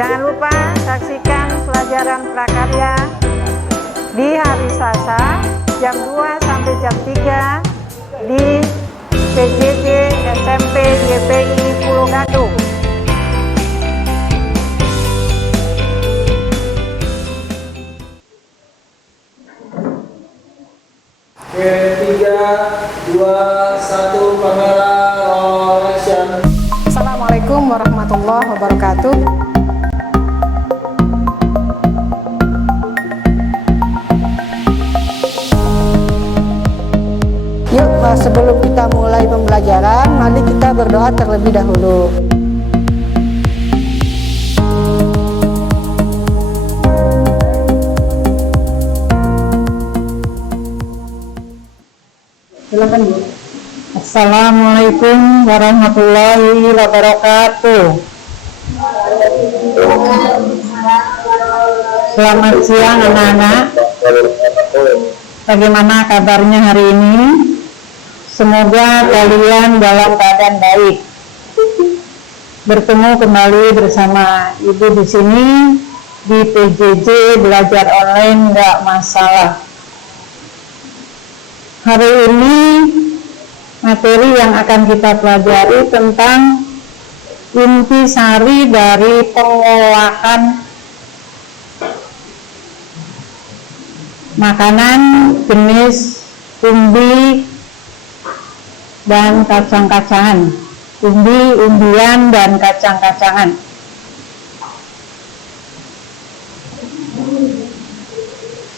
Jangan lupa saksikan pelajaran prakarya di hari Selasa jam 2 sampai jam 3 di PJJ SMP YPI Pulau Gadung. Oke, 3, 2, 1, kamera roll action. Assalamualaikum warahmatullahi wabarakatuh. Yuk, sebelum kita mulai pembelajaran, mari kita berdoa terlebih dahulu. Silakan, Bu. Assalamualaikum warahmatullahi wabarakatuh. Selamat siang anak-anak. Bagaimana kabarnya hari ini? Semoga kalian dalam keadaan baik. Bertemu kembali bersama Ibu di sini di PJJ belajar online nggak masalah. Hari ini materi yang akan kita pelajari tentang intisari dari pengolahan makanan jenis umbi dan kacang-kacangan, umbi-umbian dan kacang-kacangan.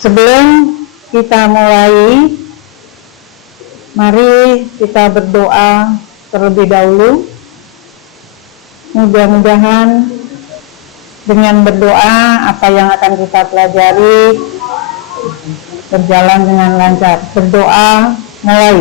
Sebelum kita mulai, mari kita berdoa terlebih dahulu. Mudah-mudahan dengan berdoa apa yang akan kita pelajari berjalan dengan lancar. Berdoa mulai.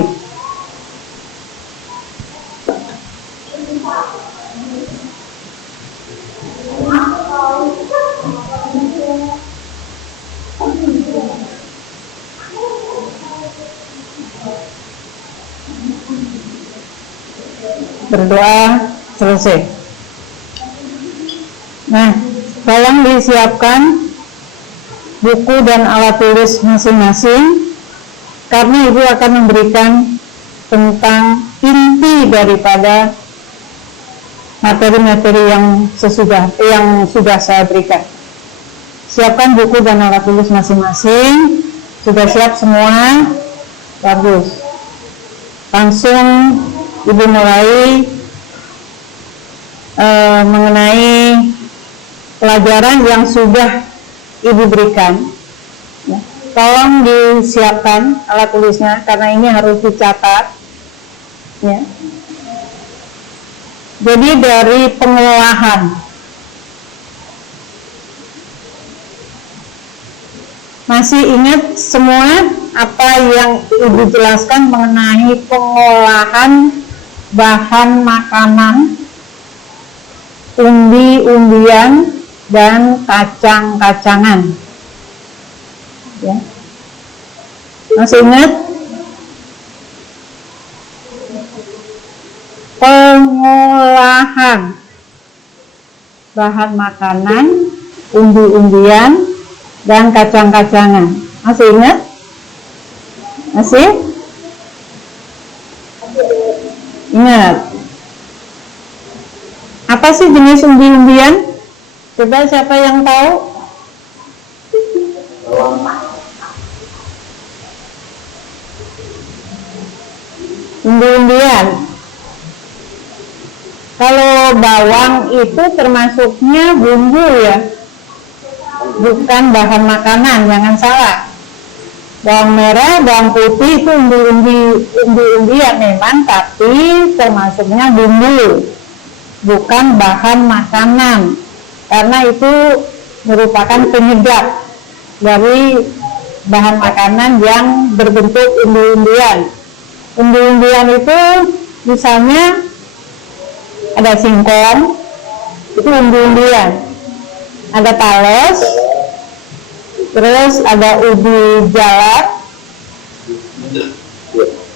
Berdoa selesai. Nah, tolong disiapkan buku dan alat tulis masing-masing, karena Ibu akan memberikan tentang inti daripada materi-materi yang sudah saya berikan. Siapkan buku dan alat tulis masing-masing. Sudah siap semua? Bagus. Langsung Ibu mulai mengenai pelajaran yang sudah Ibu berikan. Ya. Tolong disiapkan alat tulisnya karena ini harus dicatat. Ya. Jadi dari pengolahan, masih ingat semua apa yang Ibu jelaskan mengenai pengolahan bahan makanan, umbi-umbian, dan kacang-kacangan. Ya. Masih ingat? Pengolahan bahan makanan, umbi-umbian, dan kacang-kacangan. Masih ingat? Masih? Ingat. Apa sih jenis umbi-umbian? Coba siapa yang tahu? Umbi-umbian. Kalau bawang itu termasuknya bumbu ya, bukan bahan makanan, jangan salah. Bawang merah, bawang putih itu umbi-umbian memang, tapi termasuknya bumbu, bukan bahan makanan, karena itu merupakan penyedap dari bahan makanan yang berbentuk umbi-umbian. Umbi-umbian itu misalnya ada singkong, itu umbi-umbian. Ada talas, terus ada ubi jalak,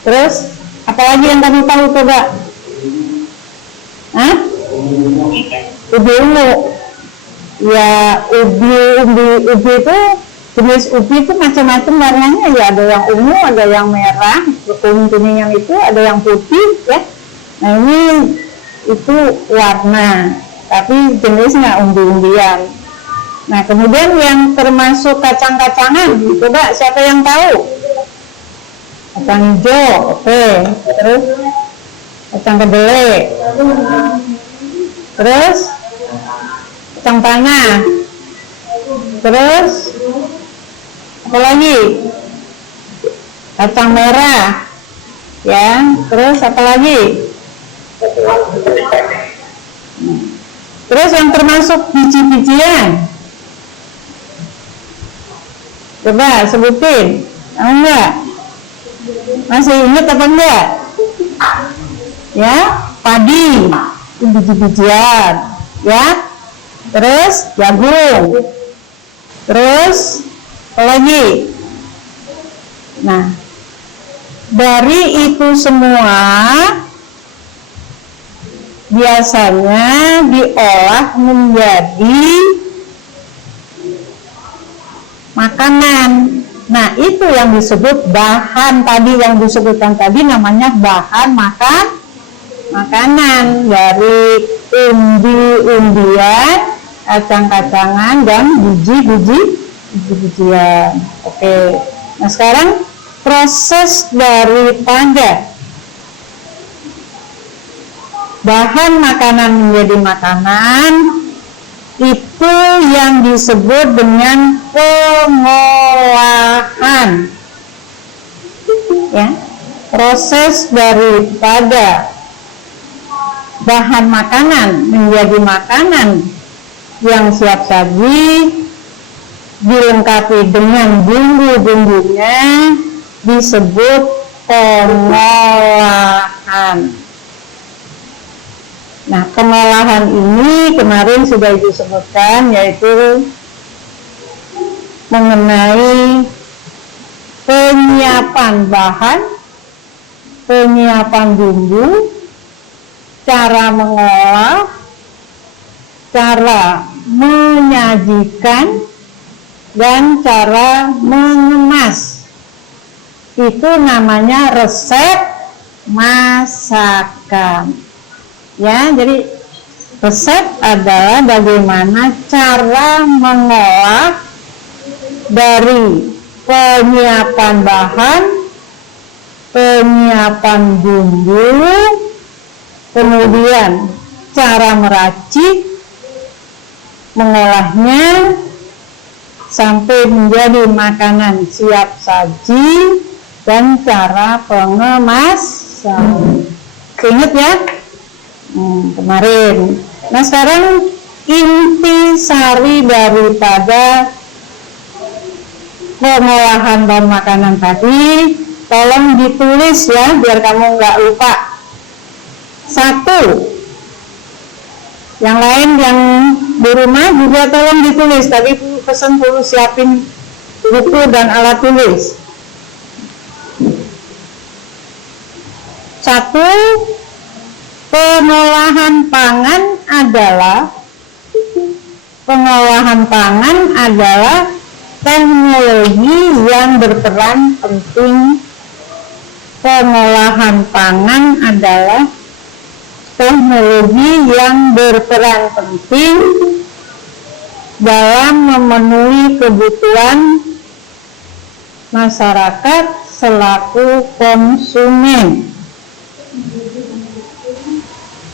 terus apalagi yang kamu tahu coba? Hah? Ubi ungu. ya ubi itu jenis ubi itu macam-macam warnanya ya, ada yang ungu, ada yang merah, kuning yang itu, ada yang putih ya. Nah ini itu warna, tapi jenisnya umbi-umbian. Nah kemudian yang termasuk kacang-kacangan, coba siapa yang tahu? Kacang hijau, oke. Terus kacang kedelai, terus kacang tanah, terus apa lagi? Kacang merah, ya. Terus apa lagi? Terus yang termasuk biji-bijian, coba sebutin, enggak? Masih ingat apa enggak? Ya, padi, biji-bijian, ya. Terus jagung, terus apa lagi? Nah, dari itu semua biasanya diolah menjadi makanan. Nah, itu yang disebut bahan tadi, yang disebutkan tadi namanya bahan makanan dari umbi-umbian, kacang-kacangan, dan biji-bijian. Oke. Nah, sekarang proses daripada bahan makanan menjadi makanan itu yang disebut dengan pengolahan. Ya, proses daripada bahan makanan menjadi makanan yang siap saji dilengkapi dengan bumbu-bumbunya disebut pengolahan. Nah, pengolahan ini kemarin sudah disebutkan, yaitu mengenai penyiapan bahan, penyiapan bumbu, cara mengolah, cara menyajikan, dan cara mengemas. Itu namanya resep masakan. Ya, jadi resep adalah bagaimana cara mengolah dari penyiapan bahan, penyiapan bumbu, kemudian cara meracik, mengolahnya sampai menjadi makanan siap saji, dan cara pengemasan. Ingat ya? Kemarin. Nah, sekarang inti sari daripada pengolahan bahan makanan tadi, tolong ditulis ya, biar kamu nggak lupa. 1. Yang lain yang di rumah juga tolong ditulis. Tadi pesan perlu siapin buku dan alat tulis. 1. Pengolahan pangan adalah teknologi yang berperan penting. Pengolahan pangan adalah teknologi yang berperan penting dalam memenuhi kebutuhan masyarakat selaku konsumen.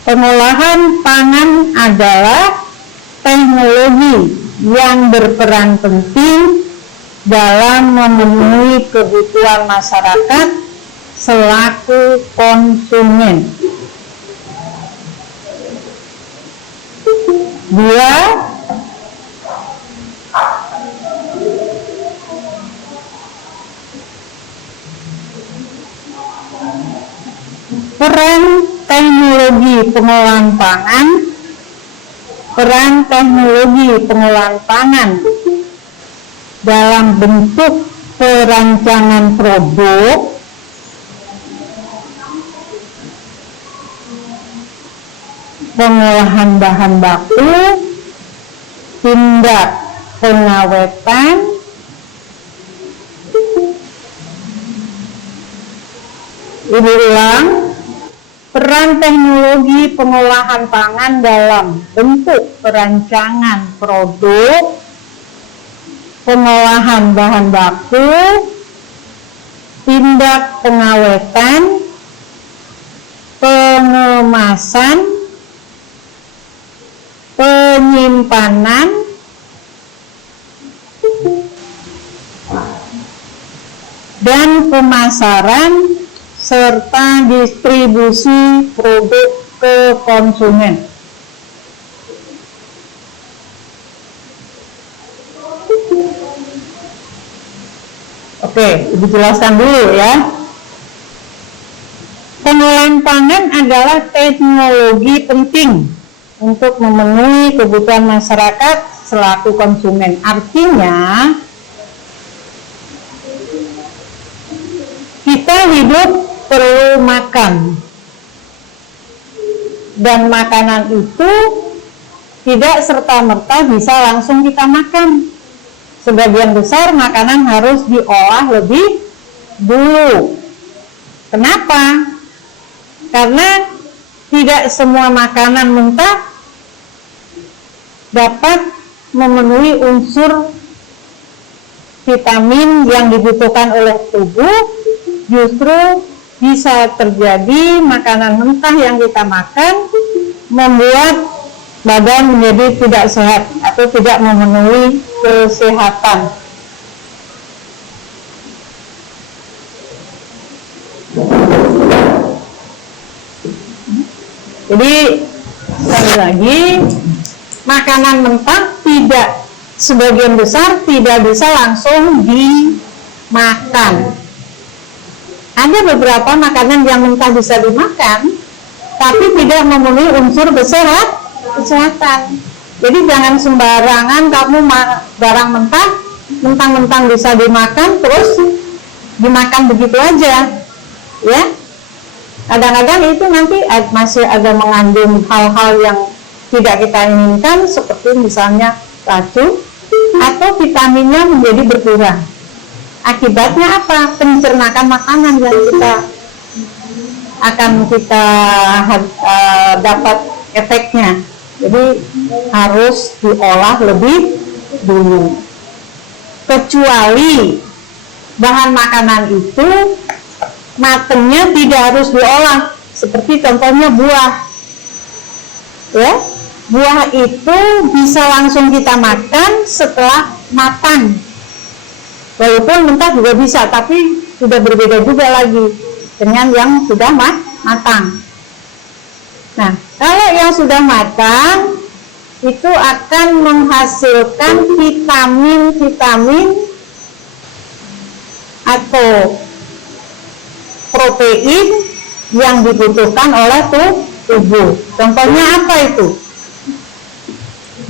Pengolahan pangan adalah teknologi yang berperan penting dalam memenuhi kebutuhan masyarakat selaku konsumen. 2. Peran teknologi pengolahan pangan dalam bentuk perancangan produk, pengolahan bahan baku, tindak pengawetan, ibu ulang, peran teknologi pengolahan pangan dalam bentuk perancangan produk, pengolahan bahan baku, tindak pengawetan, pengemasan, penyimpanan, dan pemasaran serta distribusi produk ke konsumen. Oke, Ibu jelaskan dulu ya. Pengolahan pangan adalah teknologi penting untuk memenuhi kebutuhan masyarakat selaku konsumen. Artinya, kita hidup perlu makan, dan makanan itu tidak serta-merta bisa langsung kita makan. Sebagian besar makanan harus diolah lebih dulu. Kenapa? Karena tidak semua makanan mentah dapat memenuhi unsur vitamin yang dibutuhkan oleh tubuh. Justru bisa terjadi makanan mentah yang kita makan membuat badan menjadi tidak sehat atau tidak memenuhi kesehatan. Jadi sekali lagi, makanan mentah tidak, sebagian besar tidak bisa langsung dimakan. Ada beberapa makanan yang mentah bisa dimakan, tapi tidak memenuhi unsur kesehatan. Jadi jangan sembarangan kamu barang mentah, mentang-mentang bisa dimakan, terus dimakan begitu aja, ya. Kadang-kadang itu nanti masih ada mengandung hal-hal yang tidak kita inginkan, seperti misalnya racun, atau vitaminnya menjadi berkurang. Akibatnya apa? Pencernaan makanan yang kita dapat efeknya. Jadi harus diolah lebih dulu. Kecuali bahan makanan itu matangnya tidak harus diolah, seperti contohnya buah. Ya, buah itu bisa langsung kita makan setelah matang. Walaupun mentah juga bisa, tapi sudah berbeda juga lagi dengan yang sudah matang. Nah, kalau yang sudah matang itu akan menghasilkan vitamin-vitamin atau protein yang dibutuhkan oleh tubuh. Contohnya apa itu?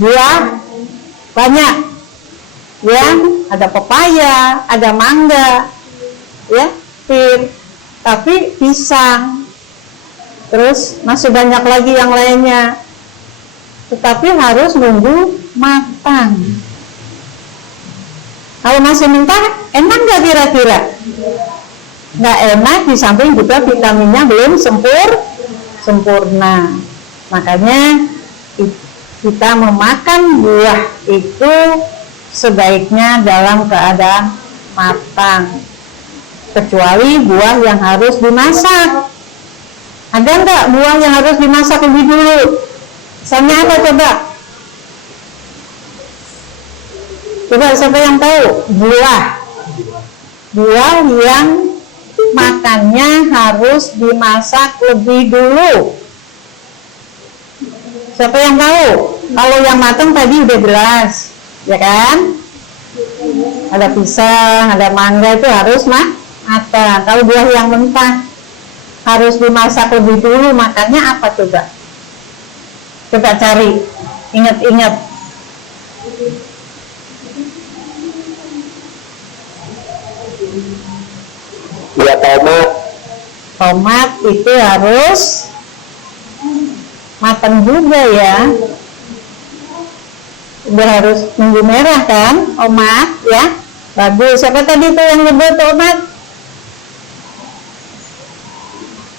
Buah banyak, ya, ada pepaya, ada mangga, ya, pir, tapi pisang, terus masih banyak lagi yang lainnya. Tetapi harus nunggu matang. Kalau masih mentah, enak nggak kira-kira? Nggak enak, di samping juga vitaminnya belum sempurna. Makanya kita memakan buah itu sebaiknya dalam keadaan matang, kecuali buah yang harus dimasak. Ada nggak buah yang harus dimasak lebih dulu? Misalnya apa coba? Coba siapa yang tahu? Buah yang makannya harus dimasak lebih dulu. Siapa yang tahu? Kalau yang matang tadi udah jelas, ya kan? Ada pisang, ada mangga, itu harus matang. Kalau buah yang mentah harus dimasak lebih dulu, makannya apa coba? Coba cari, ingat-ingat. Ya, tomat. Tomat itu harus matang juga ya. Sudah harus nunggu merah kan, Omat ya. Bagus. Siapa tadi tuh yang nyebut Omat?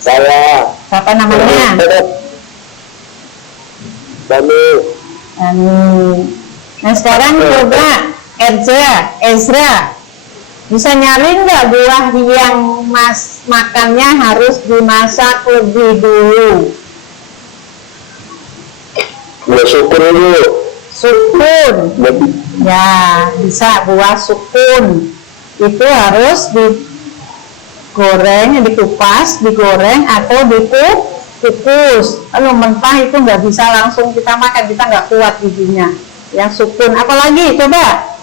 Saya. Siapa namanya? Dani. Nah sekarang coba Ezra bisa nyari nggak buah yang makannya harus dimasak lebih dulu? Ya syukur dulu. Sukun. Ya bisa, buah sukun itu harus digoreng, dikupas, digoreng atau dikukus. Kalau mentah itu nggak bisa langsung kita makan, kita nggak kuat giginya. Yang sukun, apalagi coba?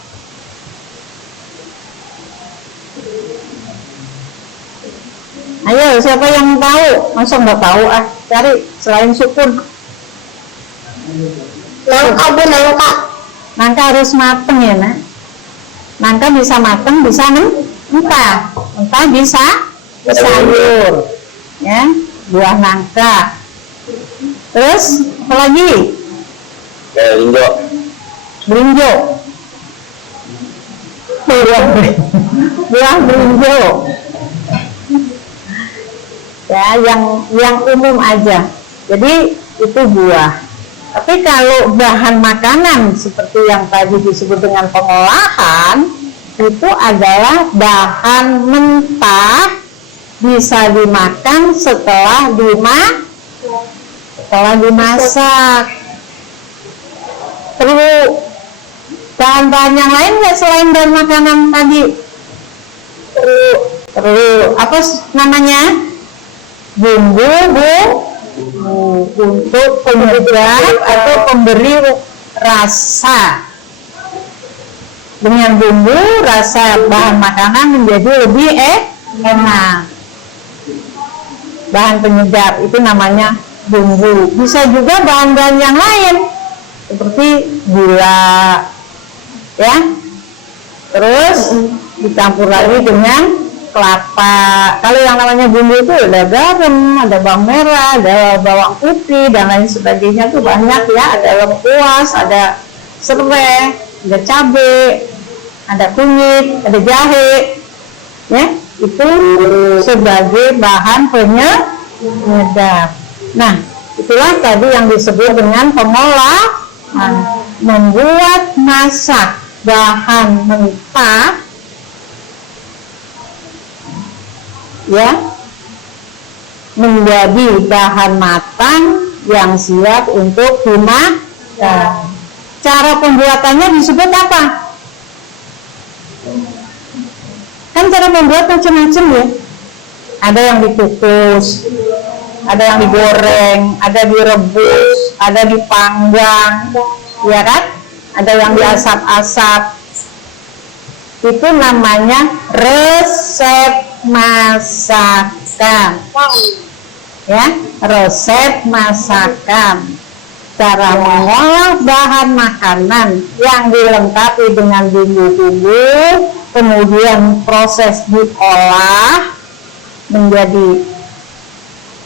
Ayo, siapa yang tahu? Masa nggak tahu ah? Cari selain sukun. Nangka Bu, nangka. Nangka harus mateng ya nak. Nangka bisa mateng, bisa mentah. Mentah bisa sayur, ya. Buah nangka. Terus apa lagi? Linjo. Berinjo. Buah berinjo. Ya, yang umum aja. Jadi itu buah. Tapi kalau bahan makanan seperti yang tadi disebut dengan pengolahan, itu adalah bahan mentah, bisa dimakan setelah dimasak. Perlu bahan-bahan yang lain nggak selain bahan makanan tadi? Perlu apa namanya? Bumbu untuk penyedap atau pemberi rasa. Dengan bumbu, rasa bahan makanan menjadi lebih enak. Bahan penyedap itu namanya bumbu. Bisa juga bahan-bahan yang lain seperti gula, ya. Terus dicampur lagi dengan kelapa. Kalau yang namanya bumbu itu ada garam, ada bawang merah, ada bawang putih dan lain sebagainya, tuh banyak ya. Ada lengkuas, ada serai, ada cabai, ada kunyit, ada jahe, ya. Itu sebagai bahan penyedap. Nah, itulah tadi yang disebut dengan pengolahan. Membuat masak bahan mentah, ya, menjadi bahan matang yang siap untuk dimakan. Cara pembuatannya disebut apa? Kan cara membuat macam-macam ya. Ada yang dikukus, ada yang digoreng, ada direbus, ada dipanggang, ya kan? Ada yang diasap-asap. Itu namanya resep masakan, ya, resep masakan. Cara mengolah bahan makanan yang dilengkapi dengan bumbu-bumbu, kemudian proses diolah menjadi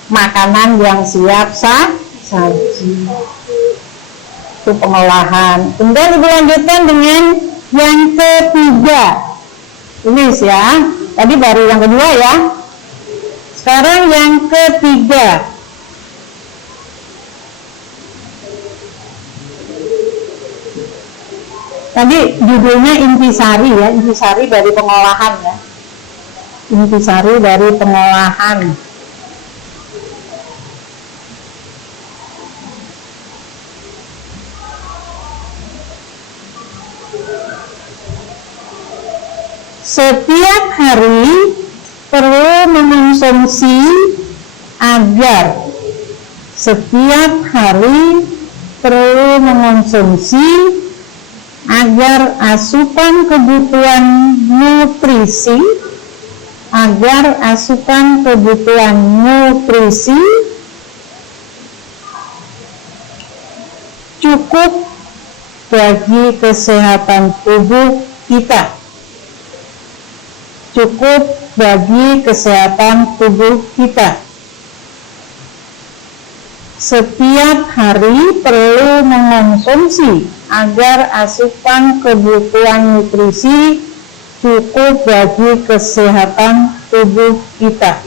makanan yang siap saji. Itu pengolahan. Kemudian dilanjutkan dengan yang ketiga. Ini ya. Tadi baru yang kedua ya. Sekarang yang ketiga. Tadi judulnya intisari ya, intisari dari pengolahan ya. Intisari dari pengolahan. Setiap hari perlu mengonsumsi agar setiap hari perlu mengonsumsi agar asupan kebutuhan nutrisi cukup bagi kesehatan tubuh kita. Cukup bagi kesehatan tubuh kita. Setiap hari perlu mengonsumsi agar asupan kebutuhan nutrisi cukup bagi kesehatan tubuh kita.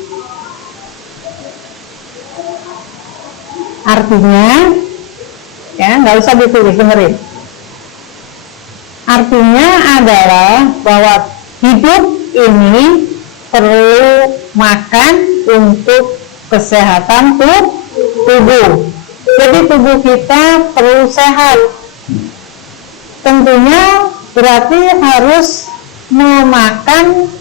Artinya, ya nggak usah ditulis, dengerin. Artinya adalah bahwa hidup ini perlu makan untuk kesehatan tubuh. Jadi tubuh kita perlu sehat. Tentunya berarti harus memakan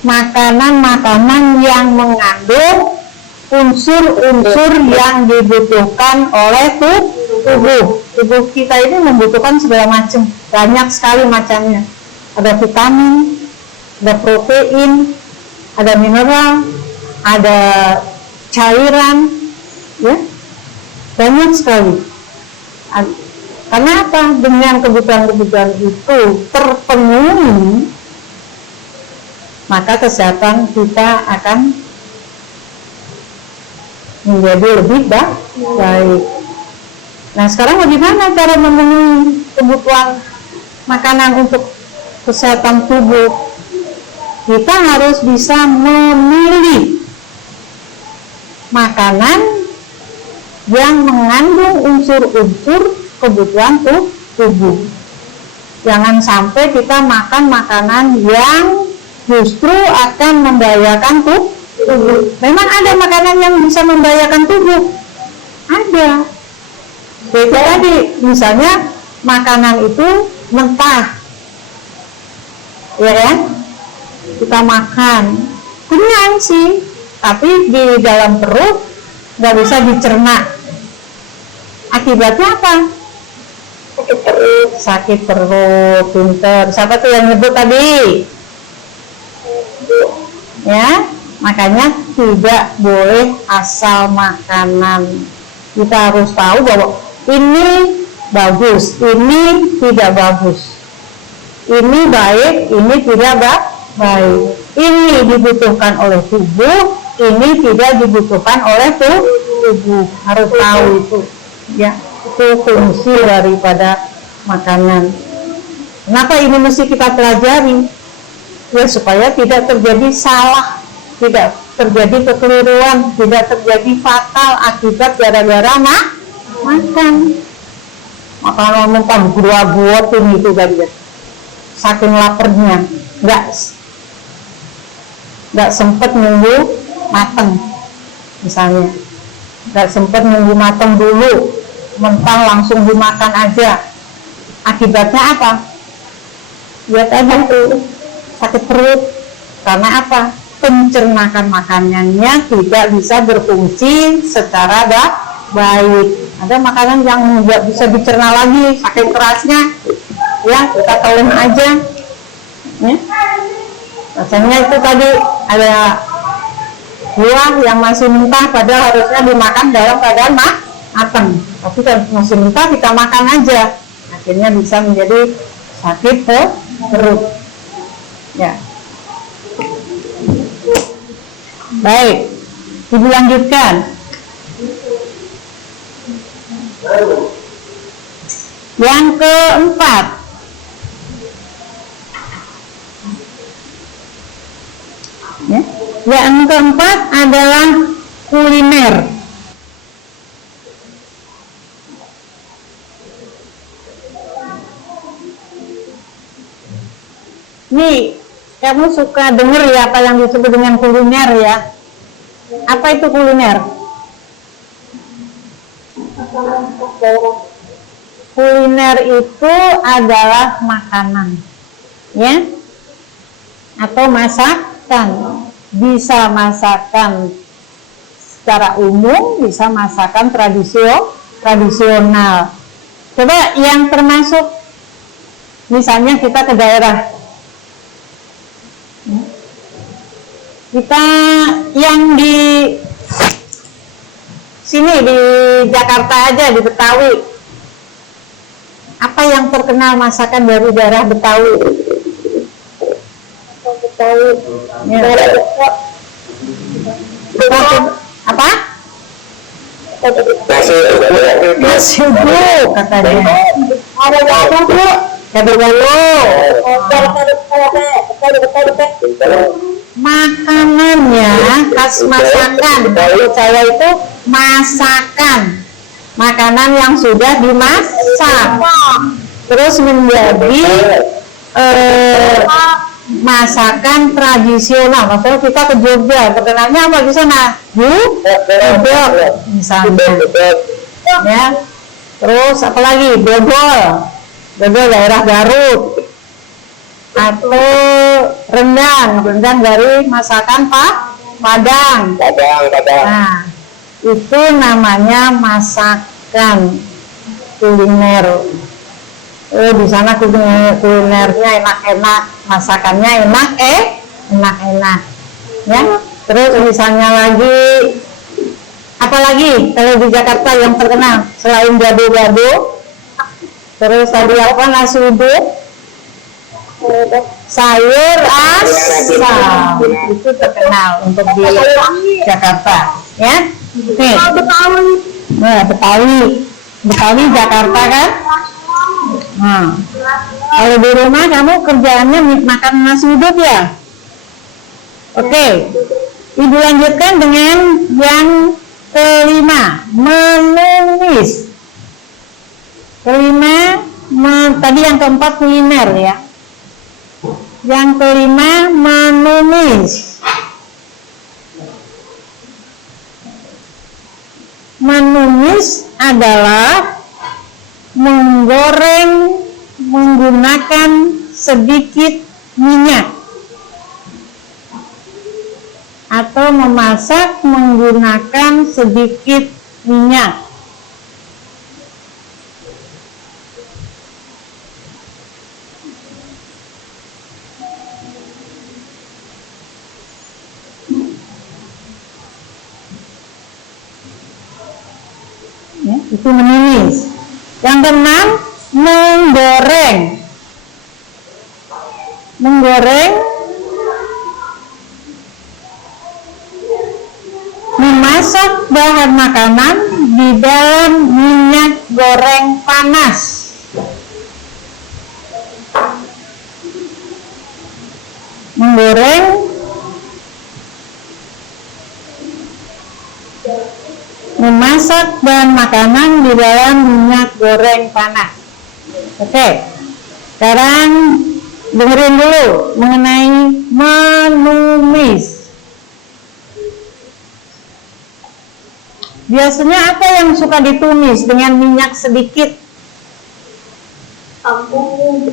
makanan-makanan yang mengandung unsur-unsur yang dibutuhkan oleh tubuh. Tubuh kita ini membutuhkan segala macam, banyak sekali macamnya. Ada vitamin, ada protein, ada mineral, ada cairan, ya, banyak sekali. Karena apa? Dengan kebutuhan-kebutuhan itu terpenuhi, maka kesehatan kita akan menjadi lebih baik. Nah, sekarang bagaimana cara memenuhi kebutuhan makanan untuk kesehatan tubuh? Kita harus bisa memilih makanan yang mengandung unsur-unsur kebutuhan tubuh. Jangan sampai kita makan makanan yang justru akan membahayakan tubuh. Memang ada makanan yang bisa membahayakan tubuh, ada. Jadi tadi misalnya makanan itu mentah, ya kan? Kita makan, kenyang sih, tapi di dalam perut nggak bisa dicerna. Akibatnya apa? Sakit perut, pinter. Siapa tuh yang nyebut tadi? Ya. Makanya tidak boleh asal makanan. Kita harus tahu bahwa ini bagus, ini tidak bagus. Ini baik, ini tidak baik. Ini dibutuhkan oleh tubuh, ini tidak dibutuhkan oleh tubuh. Harus tahu itu. Ya, itu fungsi daripada makanan. Kenapa ini mesti kita pelajari? Ya, supaya tidak terjadi salah, tidak terjadi kekeliruan, tidak terjadi fatal akibat gara-gara makan. Makanan mentah buah-buah itu tadi ya. Saking laparnya, nggak sempet nunggu mateng, misalnya, nggak sempet nunggu mateng dulu, mentah langsung dimakan aja. Akibatnya apa? Ya tadi tuh sakit perut. Karena apa? Pencernaan makanannya tidak bisa berfungsi secara baik. Ada makanan yang nggak bisa dicerna lagi, saking kerasnya, ya kita telan aja. Ya. Rasanya itu tadi ada buah yang masih mentah, padahal harusnya dimakan dalam keadaan matang. Tapi kalau masih mentah kita makan aja, akhirnya bisa menjadi sakit perut. Ya. Baik, dilanjutkan. Yang keempat, ya. Yang keempat adalah kuliner. Nih, kamu suka dengar ya apa yang disebut dengan kuliner ya? Apa itu kuliner? Kuliner itu adalah makanan, ya, atau masakan. Bisa masakan secara umum, bisa masakan tradisional. Coba yang termasuk, misalnya kita ke daerah. Kita yang di sini di Jakarta aja, di Betawi, apa yang terkenal masakan dari daerah Betawi? Ya. Apa? Nasi uduk katanya. Ada apa Bu? Ada makanannya khas masakan. Menurut saya itu masakan, makanan yang sudah dimasak terus menjadi masakan tradisional. Maksudnya kita ke Jogja, terkenalnya apa di sana? Uduk misalnya, ya. Terus apalagi? Dodol daerah Garut, atau rendang dari masakan Padang. Nah, itu namanya masakan kuliner. Di sana kulinernya enak-enak, masakannya enak-enak, ya. Terus misalnya lagi, apalagi kalau di Jakarta yang terkenal selain gado-gado, terus tadi apa, nasi uduk, sayur asam, itu terkenal untuk di Jakarta, ya. Oke. Nah, Betawi Jakarta kan. Nah, kalau di rumah kamu kerjaannya makan nasi uduk ya. Oke, Ibu lanjutkan dengan yang kelima, menumis. Tadi yang keempat kuliner ya. Yang kelima, menumis. Menumis adalah menggoreng menggunakan sedikit minyak atau memasak menggunakan sedikit minyak. Ya, itu menumis. Yang keenam, menggoreng. Memasak bahan makanan di dalam minyak goreng panas. Menggoreng memasak bahan makanan di dalam minyak goreng panas. Oke, sekarang dengerin dulu mengenai menumis. Biasanya apa yang suka ditumis dengan minyak sedikit? Kangkung.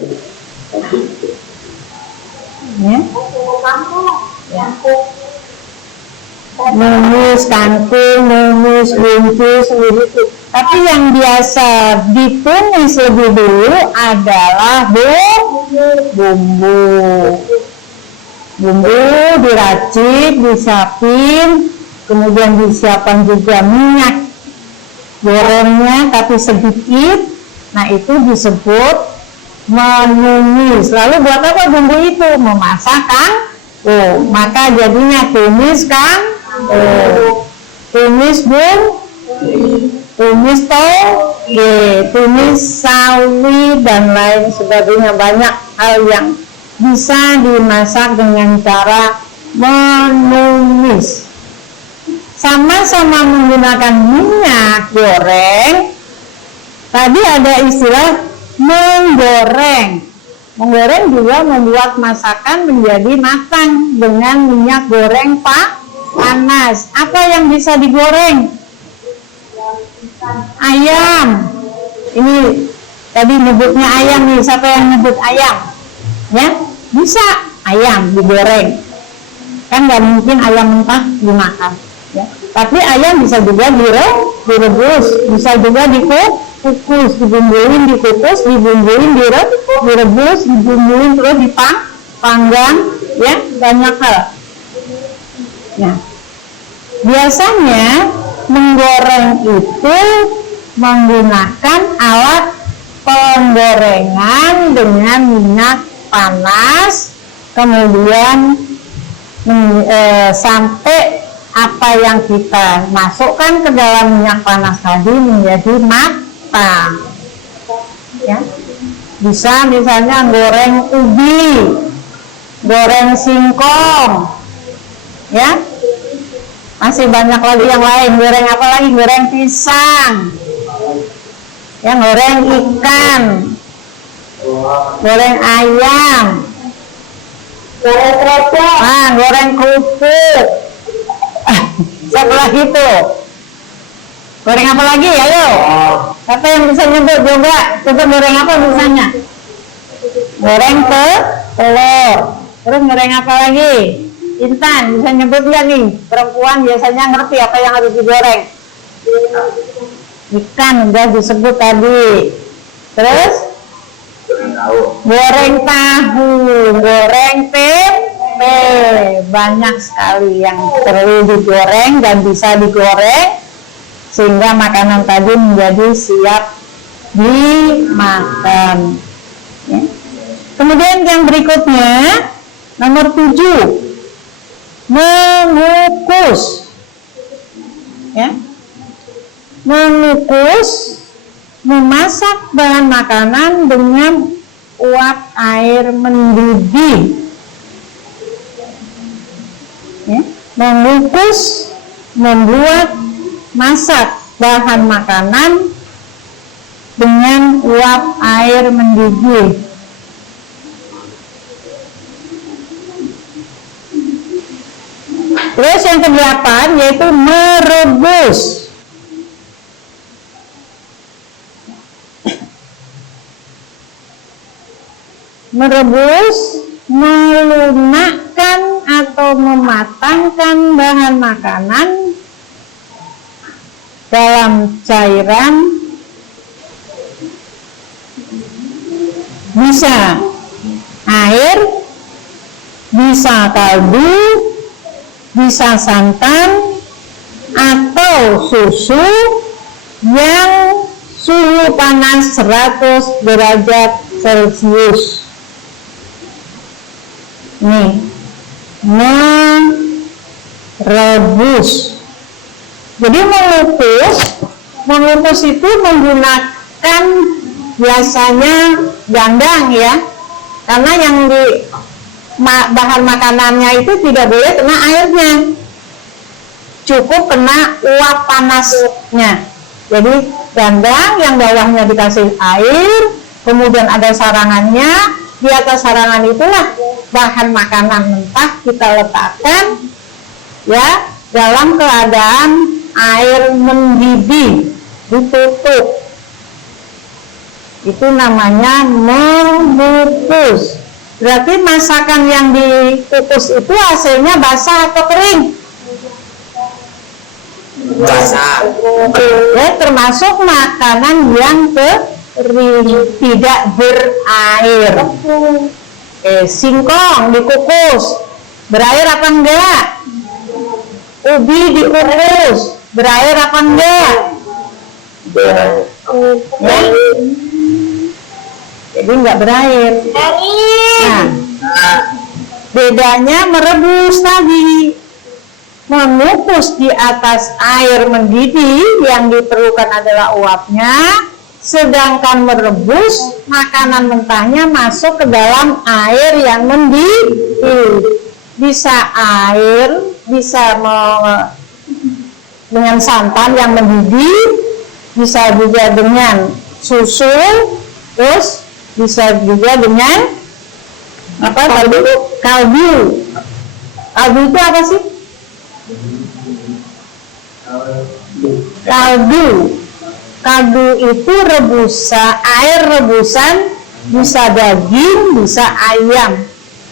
Ya. Kangkung. Menumis kangkung, menumis buncis, begitu. Tapi yang biasa ditumis lebih dulu adalah bumbu diracik, disiapin, kemudian disiapkan juga minyak gorengnya tapi sedikit. Nah, itu disebut menumis. Lalu buat apa bumbu itu? Memasak kangkung. Maka jadinya tumis tumis tumis toge, tumis sawi, dan lain sebagainya. Banyak hal yang bisa dimasak dengan cara menumis. Sama-sama menggunakan minyak goreng. Tadi ada istilah menggoreng. Menggoreng juga membuat masakan menjadi matang dengan minyak goreng panas. Apa yang bisa digoreng? Ayam. Ini tadi nyebutnya ayam nih. Siapa yang nyebut ayam? Ya, bisa ayam digoreng. Kan nggak mungkin ayam mentah dimakan. Ya. Tapi ayam bisa juga direbus, bisa juga dikukus, dibumbuin, dikukus, dibumbuin, direbus, dibumbuin, terus dipanggang, ya, banyak hal. Ya. Biasanya menggoreng itu menggunakan alat penggorengan dengan minyak panas, kemudian sampai apa yang kita masukkan ke dalam minyak panas tadi menjadi matang. Ya. Bisa misalnya goreng ubi, goreng singkong, ya. Masih banyak lagi yang lain. Goreng apa lagi? Goreng pisang, yang goreng ikan, goreng ayam, goreng kerupuk, goreng kerupuk. Setelah itu goreng apa lagi? Ayo, siapa yang bisa nyebut? Coba goreng apa misalnya? Goreng telur. Terus goreng apa lagi? Intan, bisa nyebut nggak nih? Perempuan biasanya ngerti apa yang harus digoreng. Ikan udah disebut tadi. Terus goreng tahu, goreng tempe. Banyak sekali yang perlu digoreng dan bisa digoreng sehingga makanan tadi menjadi siap dimakan. Ya. Kemudian yang berikutnya nomor 7, mengukus. Ya. Mengukus, memasak bahan makanan dengan uap air mendidih. Ya. Mengukus, membuat, masak bahan makanan dengan uap air mendidih. Terus yang ke-8 yaitu merebus. Merebus, melunakkan atau mematangkan bahan makanan dalam cairan, bisa air, bisa kaldu, bisa santan, atau susu yang suhu panas 100 derajat Celcius. Nih, merebus. Jadi mengukus itu menggunakan biasanya gandang ya, karena yang di bahan makanannya itu tidak boleh kena airnya, cukup kena uap panasnya. Jadi gandang yang bawahnya dikasih air, kemudian ada sarangannya, di atas sarangan itulah bahan makanan mentah kita letakkan ya dalam keadaan air mendidih, ditutup. Itu namanya mengukus. Berarti masakan yang dikukus itu hasilnya basah atau kering? Basah. Ya, termasuk makanan yang kering, tidak berair. Singkong dikukus, berair apa enggak? Ubi dikukus, berair apa enggak? Berair. Ya. Jadi enggak berair. Nah, bedanya merebus tadi. Mengukus di atas air mendidih yang diperlukan adalah uapnya, sedangkan merebus makanan mentahnya masuk ke dalam air yang mendidih. Bisa air, bisa dengan santan yang mendidih, bisa juga dengan susu, terus bisa juga dengan apa tadi? Kaldu. Kaldu itu apa sih? Kaldu itu air rebusan, bisa daging, bisa ayam,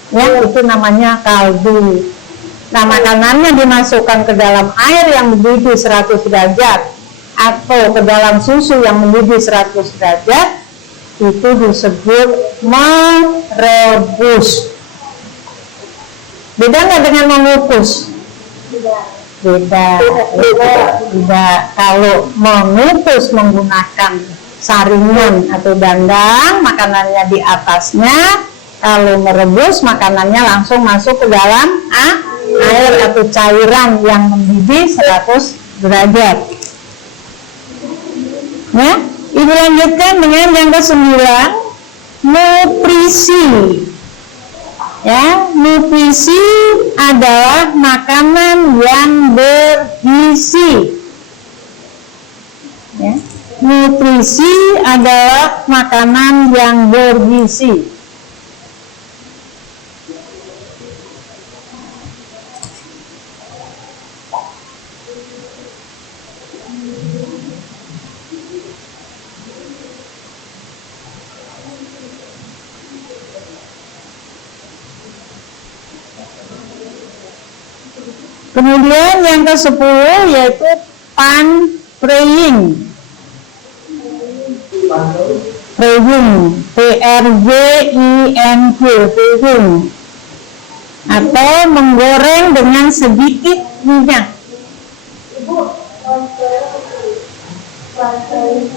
ya itu namanya kaldu. Nah, makanannya dimasukkan ke dalam air yang mendidih 100 derajat atau ke dalam susu yang mendidih 100 derajat, itu disebut merebus. Beda nggak dengan mengukus? Beda. Kalau mengukus menggunakan saringan atau dandang, makanannya di atasnya. Kalau merebus, makanannya langsung masuk ke dalam air atau cairan yang mendidih 100 derajat. Ya, Ibu lanjutkan dengan yang ke-9, nutrisi. Ya, nutrisi adalah makanan yang bergizi. Ya, nutrisi adalah makanan yang bergizi. Kemudian yang ke-10 yaitu praying. Praying, P-R-Y-I-N-G, praying, atau menggoreng dengan sedikit minyak.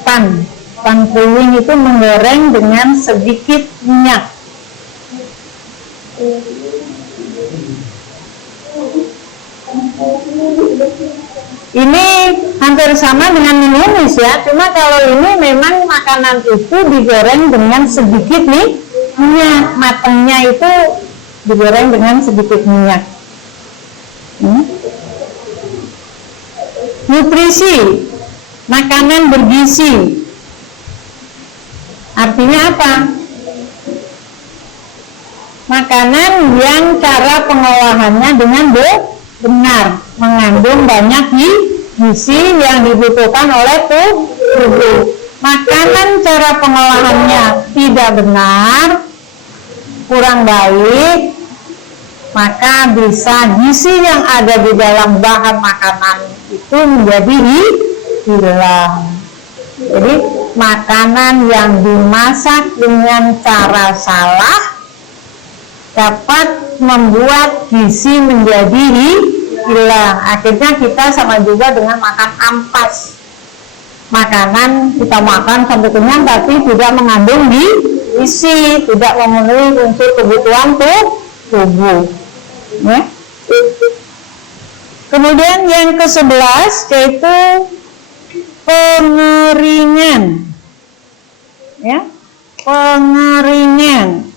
Pan praying itu menggoreng dengan sedikit minyak. Ini hampir sama dengan menumis ya, cuma kalau ini memang makanan itu digoreng dengan sedikit nih minyak, matangnya itu digoreng dengan sedikit minyak. Nutrisi, makanan bergizi, artinya apa? Makanan yang cara pengolahannya dengan benar, mengandung banyak gizi yang dibutuhkan oleh tubuh. Makanan cara pengolahannya tidak benar, kurang baik, maka bisa gizi yang ada di dalam bahan makanan itu menjadi hilang. Jadi makanan yang dimasak dengan cara salah dapat membuat gizi menjadi hilang. Akhirnya kita sama juga dengan makan ampas. Makanan kita makan sampai kenyang tapi tidak mengandung gizi, tidak memenuhi unsur kebutuhan tubuh. Ya. Kemudian yang ke-11 yaitu pengeringan. Ya, pengeringan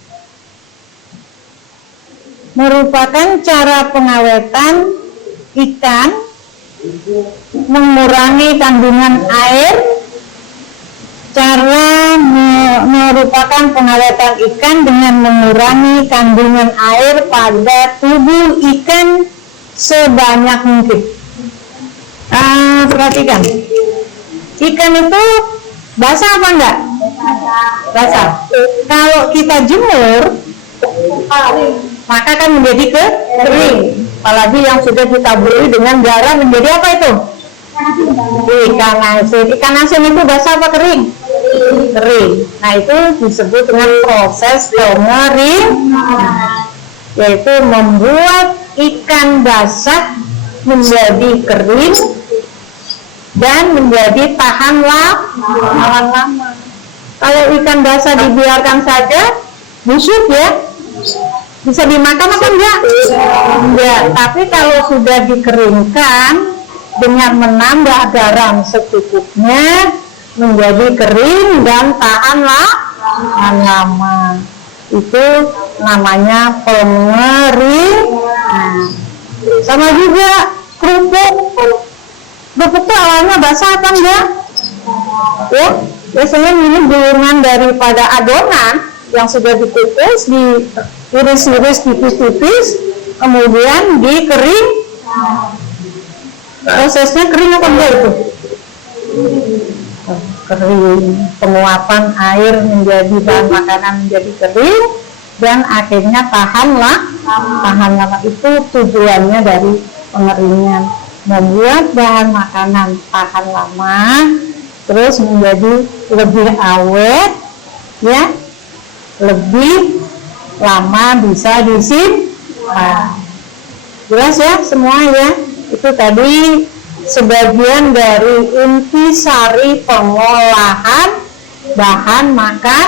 merupakan cara pengawetan ikan, mengurangi kandungan air. Cara merupakan pengawetan ikan dengan mengurangi kandungan air pada tubuh ikan sebanyak mungkin. Perhatikan, ikan itu basah apa enggak? Basah. Kalau kita jemur, maka kan menjadi kering. Apalagi yang sudah ditaburi dengan garam menjadi apa itu? Ikan asin. Ikan asin itu basah apa kering? Kering. Nah, itu disebut dengan proses pengeringan, yaitu membuat ikan basah menjadi kering dan menjadi tahan lama. Kalau ikan basah dibiarkan saja busuk ya, bisa dimakan apa enggak? Enggak. Tapi kalau sudah dikeringkan dengan menambah garam secukupnya menjadi kering dan tahan lama, itu namanya pengeringan. Sama juga kerupuk. Kerupuk itu awalnya basah apa enggak? Ya, biasanya ini gulungan daripada adonan yang sudah dikukus, diiris-iris tipis-tipis, kemudian dikering. Prosesnya kering apa enggak itu? Kering, penguapan air menjadi bahan makanan menjadi kering dan akhirnya tahan lama. Itu tujuannya dari pengeringan, membuat bahan makanan tahan lama, terus menjadi lebih awet, ya, lebih lama bisa disimpan. Jelas ya semua ya? Itu tadi sebagian dari intisari pengolahan bahan makan.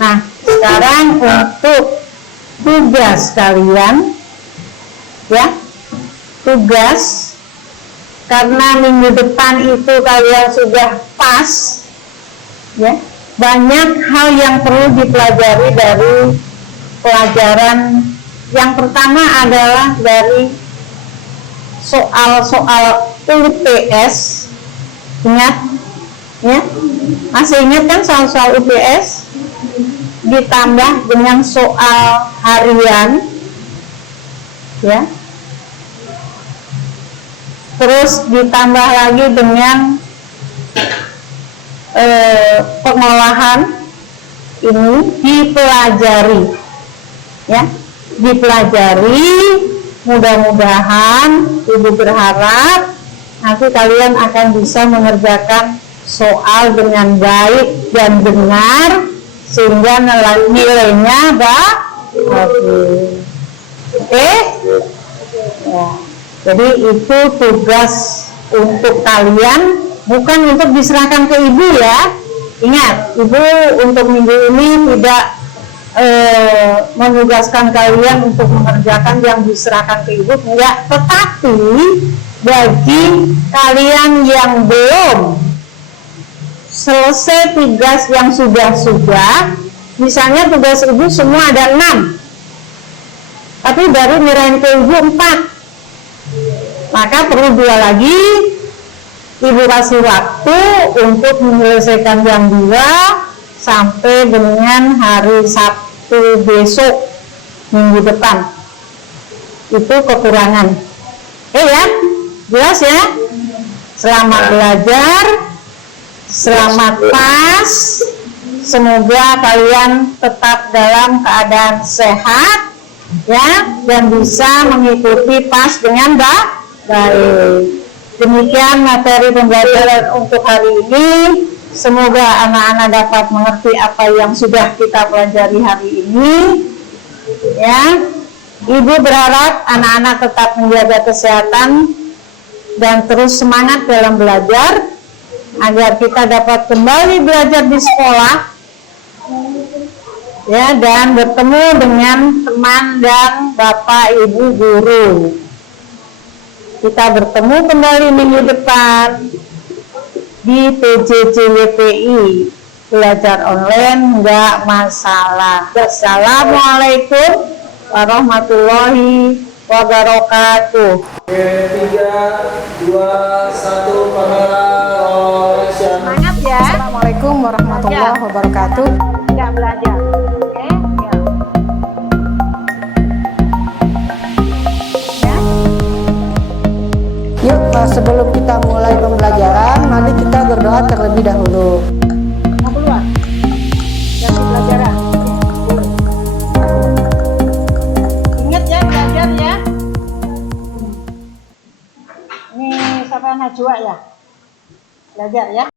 Nah, sekarang untuk tugas kalian ya, tugas, karena minggu depan itu kalian sudah pas, ya, banyak hal yang perlu dipelajari dari pelajaran. Yang pertama adalah dari soal-soal UPS. Ingat, ya, masih ingat kan soal-soal UPS? Ditambah dengan soal harian, ya, terus ditambah lagi dengan pengolahan ini dipelajari, ya, dipelajari. Mudah-mudahan Ibu berharap nanti kalian akan bisa mengerjakan soal dengan baik dan benar sehingga nilainya bagus. Oke? Ya. Jadi itu tugas untuk kalian, bukan untuk diserahkan ke Ibu ya. Ingat, Ibu untuk minggu ini tidak menugaskan kalian untuk mengerjakan yang diserahkan ke Ibu, enggak. Tetapi bagi kalian yang belum selesai tugas yang sudah, misalnya tugas Ibu semua ada 6, tapi baru nilai ke Ibu 4, maka perlu 2 lagi. Ibu kasih waktu untuk menyelesaikan yang 2 sampai dengan hari Sabtu besok minggu depan. Itu kekurangan. Ya, jelas ya? Selamat belajar, selamat pas. Semoga kalian tetap dalam keadaan sehat, ya, dan bisa mengikuti pas dengan baik. Demikian materi pembelajaran untuk hari ini. Semoga anak-anak dapat mengerti apa yang sudah kita pelajari hari ini, ya. Ibu berharap anak-anak tetap menjaga kesehatan dan terus semangat dalam belajar agar kita dapat kembali belajar di sekolah, ya, dan bertemu dengan teman dan Bapak Ibu guru. Kita bertemu kembali minggu depan di PJJ-WPI, belajar online nggak masalah. Assalamualaikum warahmatullahi wabarakatuh. 3, 2, 1, kamera action. Semangat ya. Assalamualaikum warahmatullahi wabarakatuh. Nggak belajar. Oke? Ya. Yuk, sebelum kita mulai pembelajaran, mari kita berdoa terlebih dahulu. Mau keluar? Ganti pelajaran. Ingat ya, belajar ya. Ini siapa Najwa ya? Belajar ya.